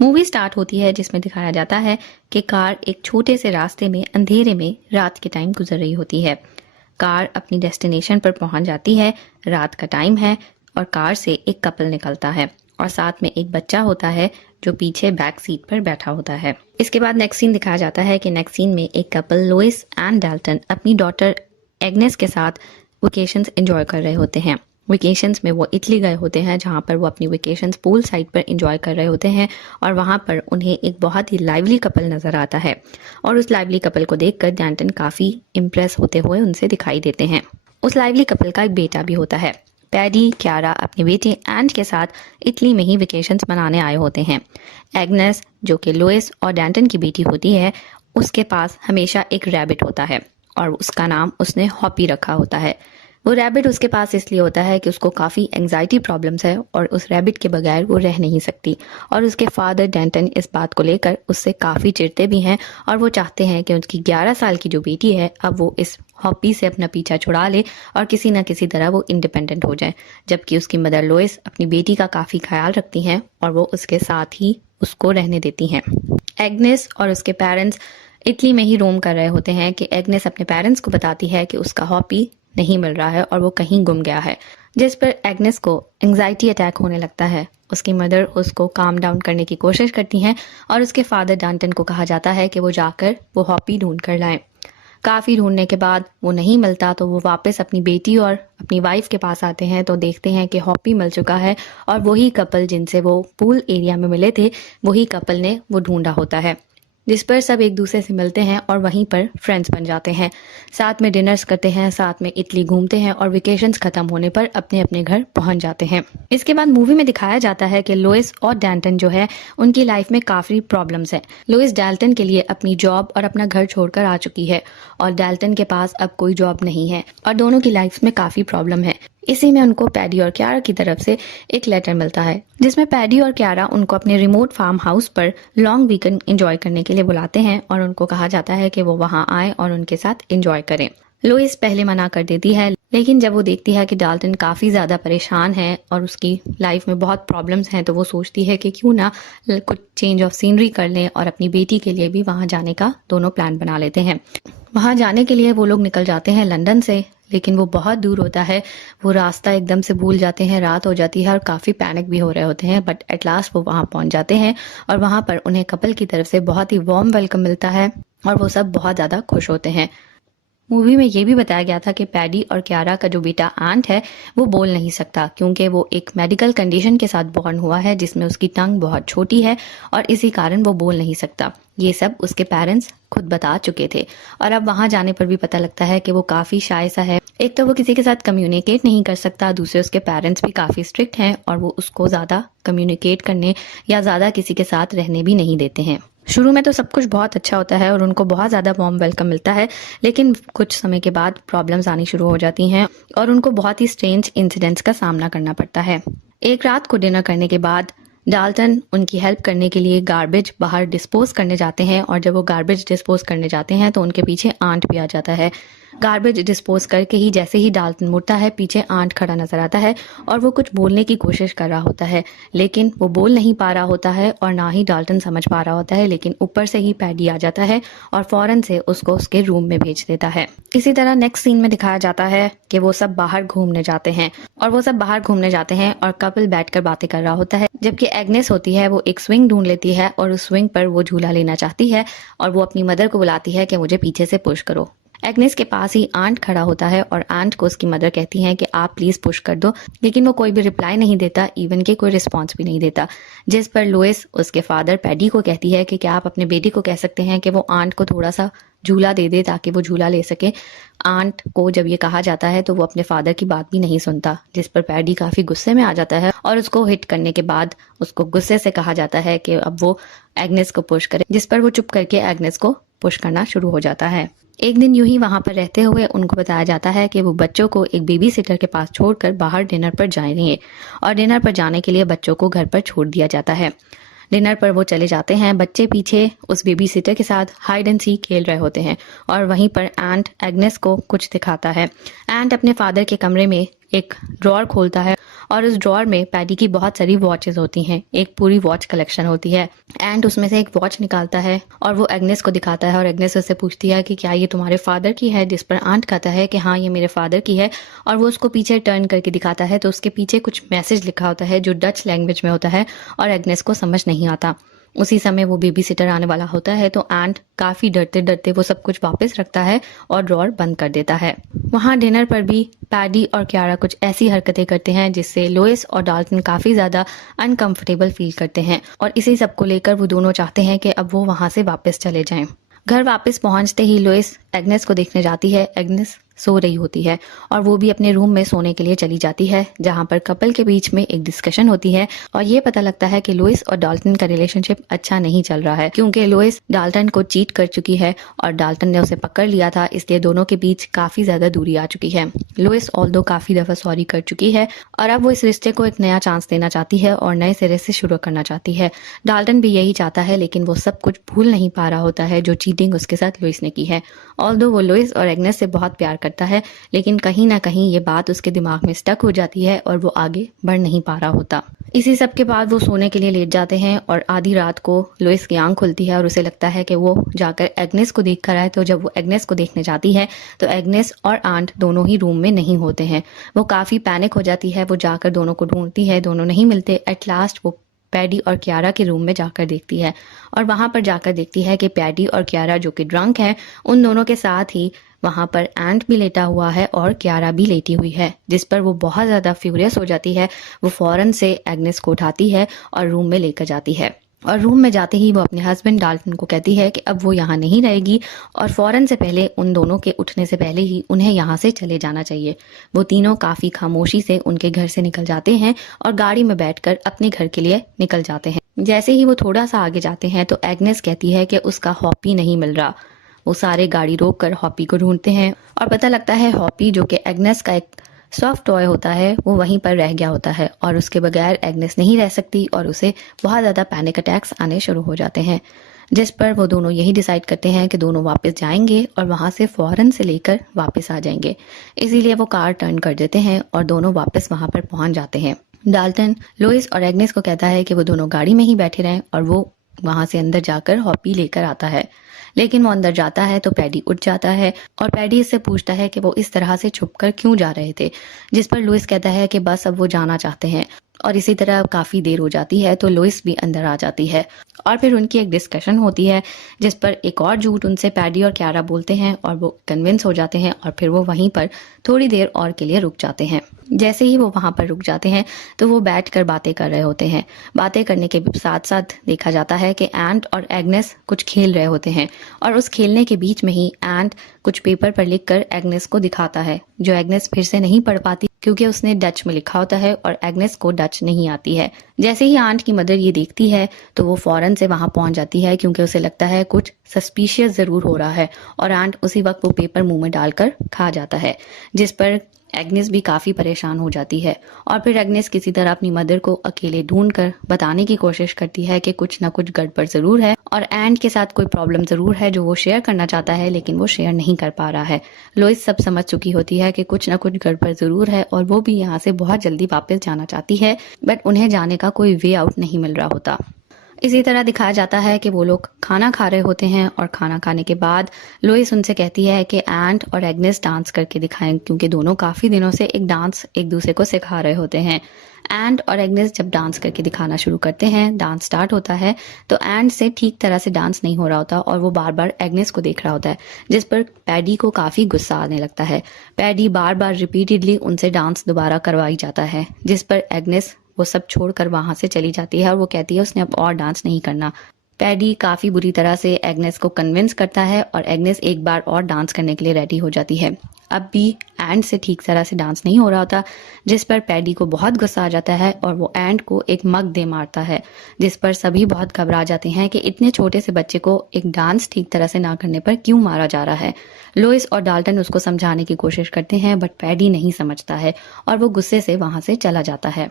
Movie start होती है जिसमें दिखाया जाता है कि कार एक छोटे से रास्ते में अंधेरे में रात के टाइम गुजर रही होती है। कार अपनी डेस्टिनेशन पर पहुंच जाती है, रात का टाइम है और कार से एक कपल निकलता है और साथ में एक बच्चा होता है जो पीछे बैक सीट पर बैठा होता है। इसके बाद नेक्स्ट सीन दिखाया जाता है कि नेक्स्ट सीन में एक कपल लोइस एंड डाल्टन अपनी डॉटर एग्नेस के साथ वेकेशंस एंजॉय कर रहे होते हैं। वेकेशंस में वो इटली गए होते हैं जहाँ पर वो अपनी वेकेशंस पूल साइड पर एंजॉय कर रहे होते हैं और वहाँ पर उन्हें एक बहुत ही लाइवली कपल नजर आता है और उस लाइवली कपल को देखकर डाल्टन काफी इम्प्रेस होते हुए उनसे दिखाई देते हैं। उस लाइवली कपल का एक बेटा भी होता है। पैडी क्यारा अपने बेटे एंड के साथ इटली में ही वेकेशंस मनाने आए होते हैं। एग्नेस जो कि लोइस और डाल्टन की बेटी होती है, उसके पास हमेशा एक रैबिट होता है और उसका नाम उसने हॉपी रखा होता है। वो रैबिट उसके पास इसलिए होता है कि उसको काफ़ी एंजाइटी प्रॉब्लम्स है और उस रैबिट के बगैर वो रह नहीं सकती और उसके फादर डाल्टन इस बात को लेकर उससे काफ़ी चिढ़ते भी हैं और वो चाहते हैं कि उसकी 11 साल की जो बेटी है अब वो इस हॉपी से अपना पीछा छुड़ा ले और किसी न किसी तरह वो इंडिपेंडेंट हो जाए। जबकि उसकी मदर लोइस अपनी बेटी का काफ़ी ख्याल रखती हैं और वो उसके साथ ही उसको रहने देती हैं। एग्नेस और उसके पेरेंट्स इटली में ही रोम कर रहे होते हैं कि एग्नेस अपने पेरेंट्स को बताती है कि उसका हॉपी नहीं मिल रहा है और वो कहीं गुम गया है, जिस पर एग्नेस को एंजाइटी अटैक होने लगता है। उसकी मदर उसको काम डाउन करने की कोशिश करती हैं और उसके फादर डाल्टन को कहा जाता है कि वो जाकर वो हॉपी ढूंढ कर लाएं। काफ़ी ढूंढने के बाद वो नहीं मिलता तो वो वापस अपनी बेटी और अपनी वाइफ के पास आते हैं तो देखते हैं कि हॉपी मिल चुका है और वही कपल जिनसे वो पूल एरिया में मिले थे वही कपल ने वो ढूंढा होता है, जिस पर सब एक दूसरे से मिलते हैं और वहीं पर फ्रेंड्स बन जाते हैं। साथ में डिनर्स करते हैं, साथ में इटली घूमते हैं और वेकेशंस खत्म होने पर अपने अपने घर पहुंच जाते हैं। इसके बाद मूवी में दिखाया जाता है कि लोइस और डाल्टन जो है उनकी लाइफ में काफी प्रॉब्लम्स है। लोइस डाल्टन के लिए अपनी जॉब और अपना घर छोड़कर आ चुकी है और डाल्टन के पास अब कोई जॉब नहीं है और दोनों की लाइफ में काफी प्रॉब्लम है। इसी में उनको पैडी और क्यारा की तरफ से एक लेटर मिलता है जिसमें पैडी और क्यारा उनको अपने रिमोट फार्म हाउस पर लॉन्ग वीकेंड एंजॉय करने के लिए बुलाते हैं और उनको कहा जाता है कि वो वहां आए और उनके साथ एंजॉय करें। लोइस पहले मना कर देती है, लेकिन जब वो देखती है कि डाल्टन काफी ज्यादा परेशान है और उसकी लाइफ में बहुत प्रॉब्लम्स हैं तो वो सोचती है कि क्यों ना कुछ चेंज ऑफ सीनरी कर लें और अपनी बेटी के लिए भी वहां जाने का दोनों प्लान बना लेते हैं। वहां जाने के लिए वो लोग निकल जाते हैं लंदन से, लेकिन वो बहुत दूर होता है। वो रास्ता एकदम से भूल जाते हैं, रात हो जाती है और काफ़ी पैनिक भी हो रहे होते हैं, बट एट लास्ट वो वहाँ पहुँच जाते हैं और वहाँ पर उन्हें कपल की तरफ से बहुत ही वार्म वेलकम मिलता है और वो सब बहुत ज़्यादा खुश होते हैं। मूवी में ये भी बताया गया था कि पैडी और क्यारा का जो बेटा आंट है वो बोल नहीं सकता क्योंकि वो एक मेडिकल कंडीशन के साथ बॉर्न हुआ है जिसमें उसकी टंग बहुत छोटी है और इसी कारण वो बोल नहीं सकता। ये सब उसके पेरेंट्स खुद बता चुके थे और अब वहां जाने पर भी पता लगता है कि वो काफी शाय सा है। एक तो वो किसी के साथ कम्युनिकेट नहीं कर सकता, दूसरे उसके पेरेंट्स भी काफी स्ट्रिक्ट हैं और वो उसको ज्यादा कम्युनिकेट करने या ज्यादा किसी के साथ रहने भी नहीं देते हैं। शुरू में तो सब कुछ बहुत अच्छा होता है और उनको बहुत ज़्यादा वार्म वेलकम मिलता है, लेकिन कुछ समय के बाद प्रॉब्लम्स आनी शुरू हो जाती हैं और उनको बहुत ही स्ट्रेंज इंसिडेंट्स का सामना करना पड़ता है। एक रात को डिनर करने के बाद डाल्टन उनकी हेल्प करने के लिए गार्बेज बाहर डिस्पोज करने जाते हैं और जब वो गार्बेज डिस्पोज करने जाते हैं तो उनके पीछे आंट भी आ जाता है। गार्बेज डिस्पोज करके ही जैसे ही डाल्टन मुड़ता है पीछे आंट खड़ा नजर आता है और वो कुछ बोलने की कोशिश कर रहा होता है, लेकिन वो बोल नहीं पा रहा होता है और ना ही डाल्टन समझ पा रहा होता है, लेकिन ऊपर से ही पैडी आ जाता है और फौरन से उसको उसके रूम में भेज देता है। इसी तरह नेक्स्ट सीन में दिखाया जाता है कि वो सब बाहर घूमने जाते हैं और कपल बैठकर बातें कर रहा होता है, जबकि एग्नेस होती है वो एक स्विंग ढूंढ लेती है और उस स्विंग पर वो झूला लेना चाहती है और वो अपनी मदर को बुलाती है कि मुझे पीछे से पुश करो। एग्नेस के पास ही आंट खड़ा होता है और आंट को उसकी मदर कहती हैं कि आप प्लीज पुश कर दो, लेकिन वो कोई भी रिप्लाई नहीं देता, इवन के कोई रिस्पॉन्स भी नहीं देता। जिस पर लोइस उसके फादर पैडी को कहती है कि क्या आप अपने बेटे को कह सकते हैं कि वो आंट को थोड़ा सा झूला दे दे ताकि वो झूला ले सके। आंट को जब ये कहा जाता है तो वो अपने फादर की बात भी नहीं सुनता, जिस पर पैडी काफी गुस्से में आ जाता है और उसको हिट करने के बाद उसको गुस्से से कहा जाता है कि अब वो एग्नेस को पुश करे, जिस पर वो चुप करके एग्नेस को पुश करना शुरू हो जाता है। एक दिन यूं ही वहां पर रहते हुए उनको बताया जाता है कि वो बच्चों को एक बेबी सिटर के पास छोड़कर बाहर डिनर पर जाएंगे और डिनर पर जाने के लिए बच्चों को घर पर छोड़ दिया जाता है। डिनर पर वो चले जाते हैं, बच्चे पीछे उस बेबी सिटर के साथ हाइड एंड सीक खेल रहे होते हैं और वहीं पर एंट एग्नेस को कुछ दिखाता है। एंट अपने फादर के कमरे में एक ड्रॉर खोलता है और उस ड्रॉर में पैडी की बहुत सारी वॉचेस होती हैं, एक पूरी वॉच कलेक्शन होती है। एंड उसमें से एक वॉच निकालता है और वो एग्नेस को दिखाता है और एग्नेस उससे पूछती है कि क्या ये तुम्हारे फादर की है, जिस पर आंट कहता है कि हाँ ये मेरे फादर की है। और वो उसको पीछे टर्न करके दिखाता है तो उसके पीछे कुछ मैसेज लिखा होता है जो डच लैंग्वेज में होता है और एग्नेस को समझ नहीं आता। उसी समय वो बेबी सिटर आने वाला होता है तो आंट काफी डरते डरते वो सब कुछ वापस रखता है और ड्रॉर बंद कर देता है। वहाँ डिनर पर भी पैडी और क्यारा कुछ ऐसी हरकतें करते हैं जिससे लोइस और डाल्टन काफी ज्यादा अनकंफर्टेबल फील करते हैं और इसी सब को लेकर वो दोनों चाहते हैं कि अब वो वहां से वापस चले जाएं। घर वापस पहुंचते ही लोइस एग्नेस को देखने जाती है। एग्नेस सो रही होती है और वो भी अपने रूम में सोने के लिए चली जाती है, जहां पर कपल के बीच में एक डिस्कशन होती है और ये पता लगता है कि लोइस और डाल्टन का रिलेशनशिप अच्छा नहीं चल रहा है, क्योंकि लोइस डाल्टन को चीट कर चुकी है और डाल्टन ने उसे पकड़ लिया था, इसलिए दोनों के बीच काफी ज्यादा दूरी आ चुकी है। लोइस ऑल्दो काफी दफा सॉरी कर चुकी है और अब वो इस रिश्ते को एक नया चांस देना चाहती है और नए सिरे से शुरू करना चाहती है। डाल्टन भी यही चाहता है, लेकिन वो सब कुछ भूल नहीं पा रहा होता है जो चीटिंग उसके साथ लोइस ने की है। ऑल्दो वो लोइस और एग्नेस से बहुत प्यार करता है, लेकिन कहीं ना कहीं ये बात उसके दिमाग में स्टक हो जाती है और वो आगे बढ़ नहीं पा रहा होता। इसी सब के बाद वो सोने के लिए लेट जाते हैं और आधी रात को लोइस की आंख खुलती है और उसे लगता है कि वो जाकर एग्नेस को देख कर आए। तो जब वो एग्नेस को देखने जाती है तो एग्नेस और आंट दोनों ही रूम में नहीं होते हैं। वो काफी पैनिक हो जाती है, वो जाकर दोनों को ढूंढती है, दोनों नहीं मिलते। एट लास्ट वो पैडी और क्यारा के रूम में जाकर देखती है और वहां पर जाकर देखती है कि पैडी और क्यारा जो कि ड्रंक हैं, उन दोनों के साथ ही वहां पर एंट भी लेटा हुआ है और क्यारा भी लेटी हुई है, जिस पर वो बहुत ज्यादा फ्यूरियस हो जाती है। वो फौरन से एग्नेस को उठाती है और रूम में लेकर जाती है और रूम में जाते ही वो अपने हस्बैंड डाल्टन को कहती है कि अब वो यहाँ नहीं रहेगी और फौरन से पहले उन दोनों के उठने से पहले ही उन्हें यहाँ से चले जाना चाहिए। वो तीनों काफी खामोशी से उनके घर से निकल जाते हैं और गाड़ी में बैठकर अपने घर के लिए निकल जाते हैं। जैसे ही वो थोड़ा सा आगे जाते हैं तो एग्नेस कहती है कि उसका हॉपी नहीं मिल रहा। वो सारे गाड़ी रोक कर हॉपी को ढूंढते हैं और पता लगता है हॉपी, जो कि एग्नेस का एक सॉफ्ट टॉय होता है, वो वहीं पर रह गया होता है और उसके बगैर एग्नेस नहीं रह सकती और उसे बहुत ज़्यादा पैनिक अटैक्स आने शुरू हो जाते हैं, जिस पर वो दोनों यही डिसाइड करते हैं कि दोनों वापस जाएंगे और वहां से फौरन से लेकर वापस आ जाएंगे। इसीलिए वो कार टर्न कर देते हैं और दोनों वापस वहां पर पहुंच जाते हैं। डाल्टन लोइस और एग्नेस को कहता है कि वो दोनों गाड़ी में ही बैठे रहें और वो वहां से अंदर जाकर हॉपी लेकर आता है। लेकिन वो अंदर जाता है तो पैडी उठ जाता है और पैडी इससे पूछता है कि वो इस तरह से छुपकर क्यों जा रहे थे, जिस पर लुइस कहता है कि बस अब वो जाना चाहते हैं। और इसी तरह काफी देर हो जाती है तो लुइस भी अंदर आ जाती है और फिर उनकी एक डिस्कशन होती है, जिस पर एक और झूठ उनसे पैडी और क्यारा बोलते हैं और वो कन्विंस हो जाते हैं और फिर वो वहीं पर थोड़ी देर और के लिए रुक जाते हैं। जैसे ही वो वहां पर रुक जाते हैं तो वो बैठकर बातें कर रहे होते हैं। बातें करने के साथ साथ देखा जाता है कि एंट और एग्नेस कुछ खेल रहे होते हैं और उस खेलने के बीच में ही एंट कुछ पेपर पर लिखकर एग्नेस को दिखाता है, जो एग्नेस फिर से नहीं पढ़ पाती क्योंकि उसने डच में लिखा होता है और एग्नेस को डच नहीं आती है। जैसे ही आंट की मदर ये देखती है तो वो फौरन से वहां पहुंच जाती है क्योंकि उसे लगता है कुछ सस्पिशियस जरूर हो रहा है और आंट उसी वक्त वो पेपर मुंह में डालकर खा जाता है, जिस पर एग्नेस भी काफी परेशान हो जाती है। और फिर एग्नेस किसी तरह अपनी मदर को अकेले ढूंढकर बताने की कोशिश करती है कि कुछ ना कुछ गड़बड़ जरूर है और एंट के साथ कोई प्रॉब्लम जरूर है जो वो शेयर करना चाहता है, लेकिन वो शेयर नहीं कर पा रहा है। लोइस सब समझ चुकी होती है कि कुछ ना कुछ गड़बड़ जरूर है और वो भी यहाँ से बहुत जल्दी वापस जाना चाहती है, बट उन्हें जाने का कोई वे आउट नहीं मिल रहा होता। इसी तरह दिखाया जाता है कि वो लोग खाना खा रहे होते हैं और खाना खाने के बाद लोइस उनसे कहती है कि एंट और एग्नेस डांस करके दिखाएं, क्योंकि दोनों काफी दिनों से एक डांस एक दूसरे को सिखा रहे होते हैं। एंट और एग्नेस जब डांस करके दिखाना शुरू करते हैं, डांस स्टार्ट होता है तो एंट से ठीक तरह से डांस नहीं हो रहा होता और वो बार बार एग्नेस को देख रहा होता है, जिस पर पैडी को काफी गुस्सा आने लगता है। पैडी बार बार रिपीटेडली उनसे डांस दोबारा करवाई जाता है, जिस पर एग्नेस वो सब छोड़कर वहां से चली जाती है और वो कहती है उसने अब और डांस नहीं करना। पैडी काफी बुरी तरह से एग्नेस को कन्विंस करता है और एग्नेस एक बार और डांस करने के लिए रेडी हो जाती है। अब भी एंट से ठीक तरह से डांस नहीं हो रहा होता, जिस पर पैडी को बहुत गुस्सा आ जाता है और वो एंट को एक मग दे मारता है, जिस पर सभी बहुत घबरा जाते हैं कि इतने छोटे से बच्चे को एक डांस ठीक तरह से ना करने पर क्यों मारा जा रहा है। लोइस और डाल्टन उसको समझाने की कोशिश करते हैं, बट पैडी नहीं समझता है और वो गुस्से से वहां से चला जाता है।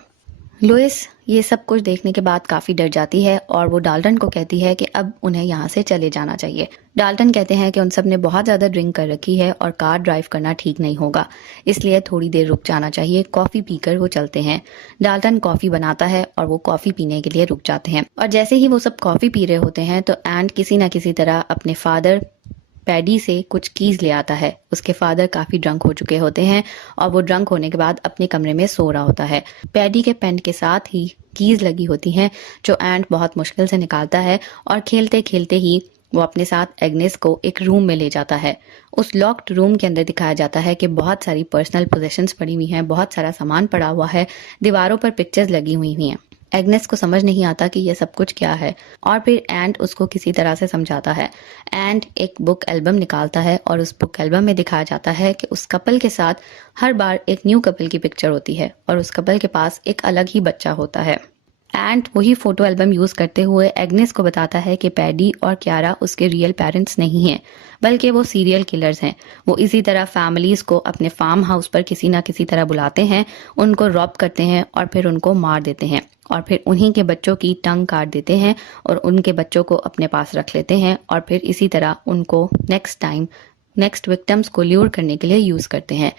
लुइस ये सब कुछ देखने के बाद काफी डर जाती है और वो डाल्टन को कहती है कि अब उन्हें यहाँ से चले जाना चाहिए। डाल्टन कहते हैं कि उन सब ने बहुत ज्यादा ड्रिंक कर रखी है और कार ड्राइव करना ठीक नहीं होगा, इसलिए थोड़ी देर रुक जाना चाहिए। कॉफी पीकर वो चलते हैं। डाल्टन कॉफी बनाता है और वो कॉफी पीने के लिए रुक जाते हैं। और जैसे ही वो सब कॉफी पी रहे होते हैं तो एंड किसी न किसी तरह अपने फादर पैडी से कुछ कीज ले आता है। उसके फादर काफी ड्रंक हो चुके होते हैं और वो ड्रंक होने के बाद अपने कमरे में सो रहा होता है। पैडी के पेन के साथ ही कीज लगी होती हैं जो एंड बहुत मुश्किल से निकालता है और खेलते खेलते ही वो अपने साथ एग्नेस को एक रूम में ले जाता है। उस लॉक्ड रूम के अंदर दिखाया जाता है कि बहुत सारी पर्सनल पोजेशंस पड़ी हुई हैं, बहुत सारा सामान पड़ा हुआ है, दीवारों पर पिक्चर्स लगी हुई हैं। एग्नेस को समझ नहीं आता कि यह सब कुछ क्या है और फिर एंड उसको किसी तरह से समझाता है। एंड एक बुक एल्बम निकालता है और उस बुक एल्बम में दिखाया जाता है कि उस कपल के साथ हर बार एक न्यू कपल की पिक्चर होती है और उस कपल के पास एक अलग ही बच्चा होता है। एंड वही फोटो एल्बम यूज करते हुए एग्नेस को बताता है कि पैडी और क्यारा उसके रियल पेरेंट्स नहीं हैं, बल्कि वो सीरियल किलर्स हैं। वो इसी तरह फैमिलीज को अपने फार्म हाउस पर किसी ना किसी तरह बुलाते हैं, उनको रॉब करते हैं और फिर उनको मार देते हैं और फिर उन्हीं के बच्चों की टंग काट देते हैं और उनके बच्चों को अपने पास रख लेते हैं और फिर इसी तरह उनको नेक्स्ट विक्टिम्स को ल्यूर करने के लिए यूज करते हैं।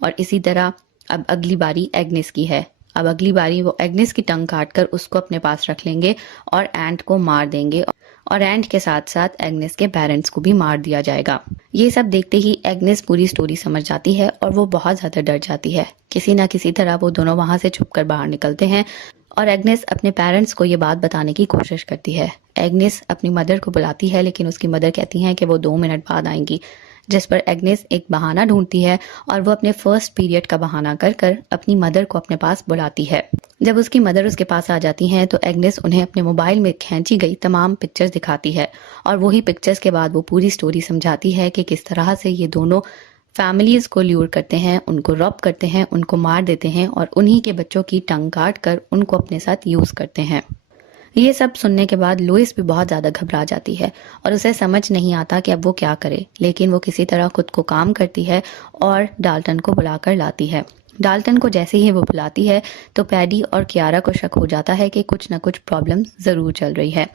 और इसी तरह अब अगली बारी एग्नेस की है। अब अगली बारी वो एग्नेस की टंग काटकर उसको अपने पास रख लेंगे और एंट को मार देंगे और एंट के साथ साथ एग्नेस के पेरेंट्स को भी मार दिया जाएगा। ये सब देखते ही एग्नेस पूरी स्टोरी समझ जाती है और वो बहुत ज्यादा डर जाती है। किसी ना किसी तरह वो दोनों वहां से छुपकर बाहर निकलते हैं और एग्नेस अपने पेरेंट्स को ये बात बताने की कोशिश करती है। एग्नेस अपनी मदर को बुलाती है लेकिन उसकी मदर कहती हैं कि वो 2 मिनट बाद आएंगी, जिस पर एग्नेस एक बहाना ढूंढती है और वो अपने फर्स्ट पीरियड का बहाना कर कर अपनी मदर को अपने पास बुलाती है। जब उसकी मदर उसके पास आ जाती हैं तो एग्नेस उन्हें अपने मोबाइल में खींची गई तमाम पिक्चर्स दिखाती है और वही पिक्चर्स के बाद वो पूरी स्टोरी समझाती है कि किस तरह से ये दोनों फैमिलीज को ल्यूर करते हैं, उनको रॉब करते हैं, उनको मार देते हैं और उन्हीं के बच्चों की टंग काट कर उनको अपने साथ यूज करते हैं। ये सब सुनने के बाद लुइस भी बहुत ज्यादा घबरा जाती है और उसे समझ नहीं आता कि अब वो क्या करे, लेकिन वो किसी तरह खुद को काम करती है और डाल्टन को बुलाकर लाती है। डाल्टन को जैसे ही वो बुलाती है तो पैडी और क्यारा को शक हो जाता है कि कुछ ना कुछ प्रॉब्लम जरूर चल रही है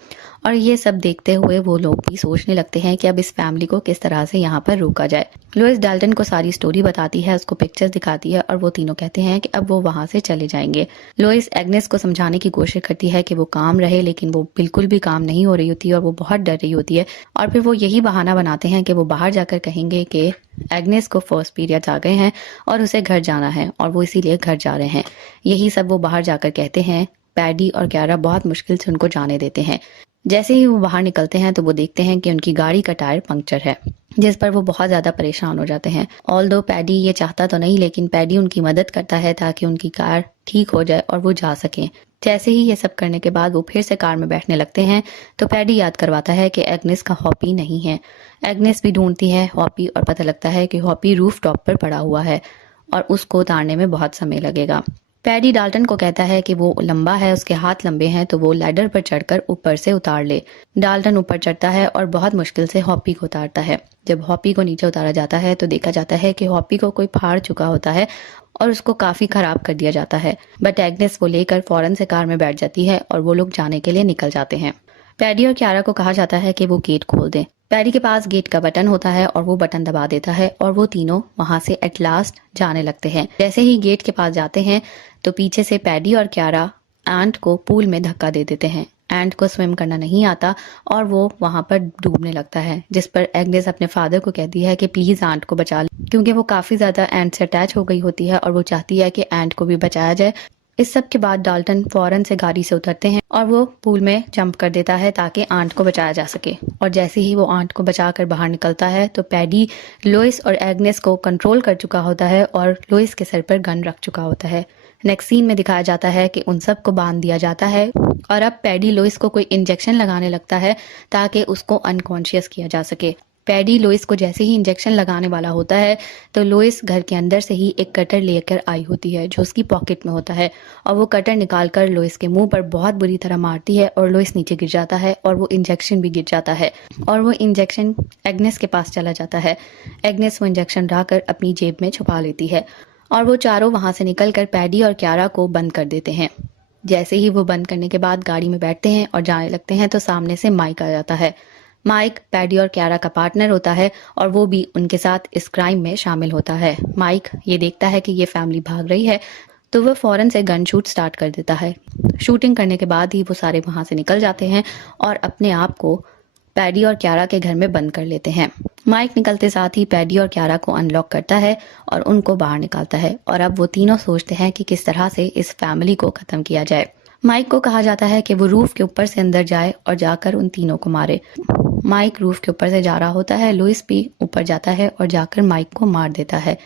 और ये सब देखते हुए वो लोग भी सोचने लगते हैं कि अब इस फैमिली को किस तरह से यहाँ पर रोका जाए। लुइस डाल्टन को सारी स्टोरी बताती है, उसको पिक्चर्स दिखाती है और वो तीनों कहते हैं कि अब वो वहां से चले जाएंगे। लुइस एग्नेस को समझाने की कोशिश करती है कि वो काम रहे, लेकिन वो बिल्कुल भी काम नहीं हो रही होती और वो बहुत डर रही होती है और फिर वो यही बहाना बनाते हैं कि वो बाहर जाकर कहेंगे कि एग्नेस को फर्स्ट पीरियड्स आ गए हैं और उसे घर जाना है और वो इसीलिए घर जा रहे हैं। यही सब वो बाहर जाकर कहते हैं। पैडी और क्यारा बहुत मुश्किल से उनको जाने देते हैं। जैसे ही वो बाहर निकलते हैं तो वो देखते हैं कि उनकी गाड़ी का टायर पंक्चर है, जिस पर वो बहुत ज्यादा परेशान हो जाते हैं। ऑल्दो पैडी ये चाहता तो नहीं, लेकिन पैडी उनकी मदद करता है ताकि उनकी कार ठीक हो जाए और वो जा सके। जैसे ही ये सब करने के बाद वो फिर से कार में बैठने लगते हैं तो पैडी याद करवाता है कि एग्नेस का हॉपी नहीं है। एग्नेस भी ढूंढती है हॉपी और पता लगता है कि हॉपी रूफ टॉप पर पड़ा हुआ है और उसको उतारने में बहुत समय लगेगा। पैडी डाल्टन को कहता है कि वो लंबा है, उसके हाथ लंबे हैं, तो वो लैडर पर चढ़कर ऊपर से उतार ले। डाल्टन ऊपर चढ़ता है और बहुत मुश्किल से हॉपी को उतारता है। जब हॉपी को नीचे उतारा जाता है तो देखा जाता है कि हॉपी को कोई फाड़ चुका होता है और उसको काफी खराब कर दिया जाता है। बट एग्नेस वो लेकर फौरन से कार में बैठ जाती है और वो लोग जाने के लिए निकल जाते हैं। पैडी और क्यारा को कहा जाता है कि वो गेट खोल दें। पैडी के पास गेट का बटन होता है और वो बटन दबा देता है और वो तीनों वहां से एट लास्ट जाने लगते हैं। जैसे ही गेट के पास जाते हैं तो पीछे से पैडी और क्यारा एंट को पूल में धक्का दे देते हैं। एंट को स्विम करना नहीं आता और वो वहां पर डूबने लगता है, जिस पर एग्नेस अपने फादर को कहती है कि प्लीज एंट को बचा ले, क्योंकि वो काफी ज्यादा एंट से अटैच हो गई होती है और वो चाहती है कि एंट को भी बचाया जाए। इस सब के बाद डाल्टन फौरन से गाड़ी से उतरते हैं और वो पूल में जंप कर देता है ताकि आंट को बचाया जा सके। और जैसे ही वो आंट को बचाकर बाहर निकलता है तो पैडी लुइस और एग्नेस को कंट्रोल कर चुका होता है और लुइस के सर पर गन रख चुका होता है। नेक्स्ट सीन में दिखाया जाता है कि उन सबको बांध दिया जाता है और अब पैडी लुइस को कोई इंजेक्शन लगाने लगता है ताकि उसको अनकॉन्शियस किया जा सके। पैडी लुइस को जैसे ही इंजेक्शन लगाने वाला होता है तो लुइस घर के अंदर से ही एक कटर लेकर आई होती है जो उसकी पॉकेट में होता है और वो कटर निकालकर लुइस के मुंह पर बहुत बुरी तरह मारती है और लुइस नीचे गिर जाता है और वो इंजेक्शन भी गिर जाता है और वो इंजेक्शन एग्नेस के पास चला जाता है। एग्नेस वो इंजेक्शन लाकर अपनी जेब में छुपा लेती है और वो चारों वहां से निकलकर पैडी और क्यारा को बंद कर देते हैं। जैसे ही वो बंद करने के बाद गाड़ी में बैठते हैं और जाने लगते हैं तो सामने से माइक आ जाता है। माइक पैडी और क्यारा का पार्टनर होता है और वो भी उनके साथ इस क्राइम में शामिल होता है। माइक ये देखता है कि ये फैमिली भाग रही है तो वह फौरन से गन शूट स्टार्ट कर देता है। शूटिंग करने के बाद ही वो सारे वहां से निकल जाते हैं और अपने आप को पैडी और क्यारा के घर में बंद कर लेते हैं। माइक निकलते साथ ही पैडी और क्यारा को अनलॉक करता है और उनको बाहर निकालता है और अब वो तीनों सोचते हैं कि किस तरह से इस फैमिली को खत्म किया जाए। माइक को कहा जाता है कि वो रूफ के ऊपर से अंदर जाए और जाकर उन तीनों को मारे। माइक रूफ के ऊपर से जा रहा होता है, लुइस भी ऊपर जाता है और जाकर माइक को मार देता है।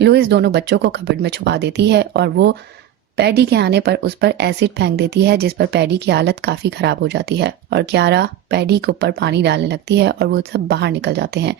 लुइस दोनों बच्चों को कबर्ड में छुपा देती है और वो पैडी के आने पर उस पर एसिड फेंक देती है, जिस पर पैडी की हालत काफी खराब हो जाती है और क्यारा पैडी के ऊपर पानी डालने लगती है और वो सब बाहर निकल जाते हैं।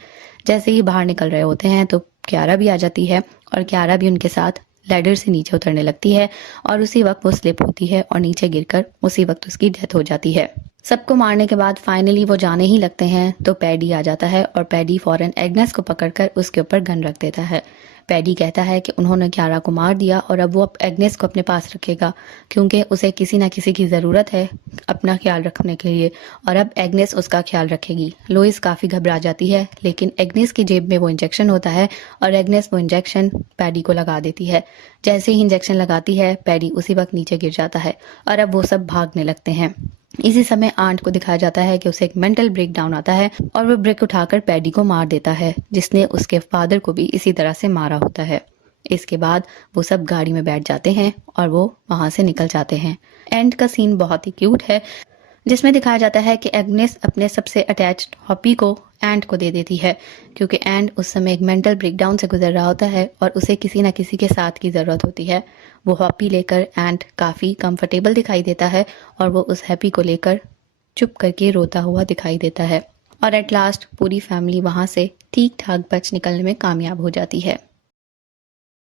जैसे ही बाहर निकल रहे होते हैं तो क्यारा भी आ जाती है और क्यारा भी उनके साथ लैडर से नीचे उतरने लगती है और उसी वक्त वो स्लिप होती है और नीचे गिरकर उसी वक्त उसकी डेथ हो जाती है। सबको मारने के बाद फाइनली वो जाने ही लगते हैं तो पैडी आ जाता है और पैडी फौरन एग्नेस को पकड़कर उसके ऊपर गन रख देता है। पैडी कहता है कि उन्होंने क्यारा को मार दिया और अब वो एग्नेस को अपने पास रखेगा क्योंकि उसे किसी ना किसी की ज़रूरत है अपना ख्याल रखने के लिए और अब एग्नेस उसका ख्याल रखेगी। लुइस काफ़ी घबरा जाती है लेकिन एग्नेस की जेब में वो इंजेक्शन होता है और एग्नेस वो इंजेक्शन पैडी को लगा देती है। जैसे ही इंजेक्शन लगाती है पैडी उसी वक्त नीचे गिर जाता है और अब वो सब भागने लगते हैं। इसी समय आंट को दिखाया जाता है कि उसे एक मेंटल ब्रेकडाउन आता है और वो ब्रेक उठाकर पैडी को मार देता है, जिसने उसके फादर को भी इसी तरह से मारा होता है। इसके बाद वो सब गाड़ी में बैठ जाते हैं और वो वहां से निकल जाते हैं। एंड का सीन बहुत ही क्यूट है जिसमें दिखाया जाता है कि एग्नेस अपने सबसे अटैच्ड हॉपी को एंड को दे देती है क्योंकि एंड उस समय एक मेंटल ब्रेकडाउन से गुजर रहा होता है और उसे किसी न किसी के साथ की ज़रूरत होती है। वो हॉपी लेकर एंड काफ़ी कंफर्टेबल दिखाई देता है और वो उस हैप्पी को लेकर चुप करके रोता हुआ दिखाई देता है और एट लास्ट पूरी फैमिली वहाँ से ठीक ठाक बच निकलने में कामयाब हो जाती है।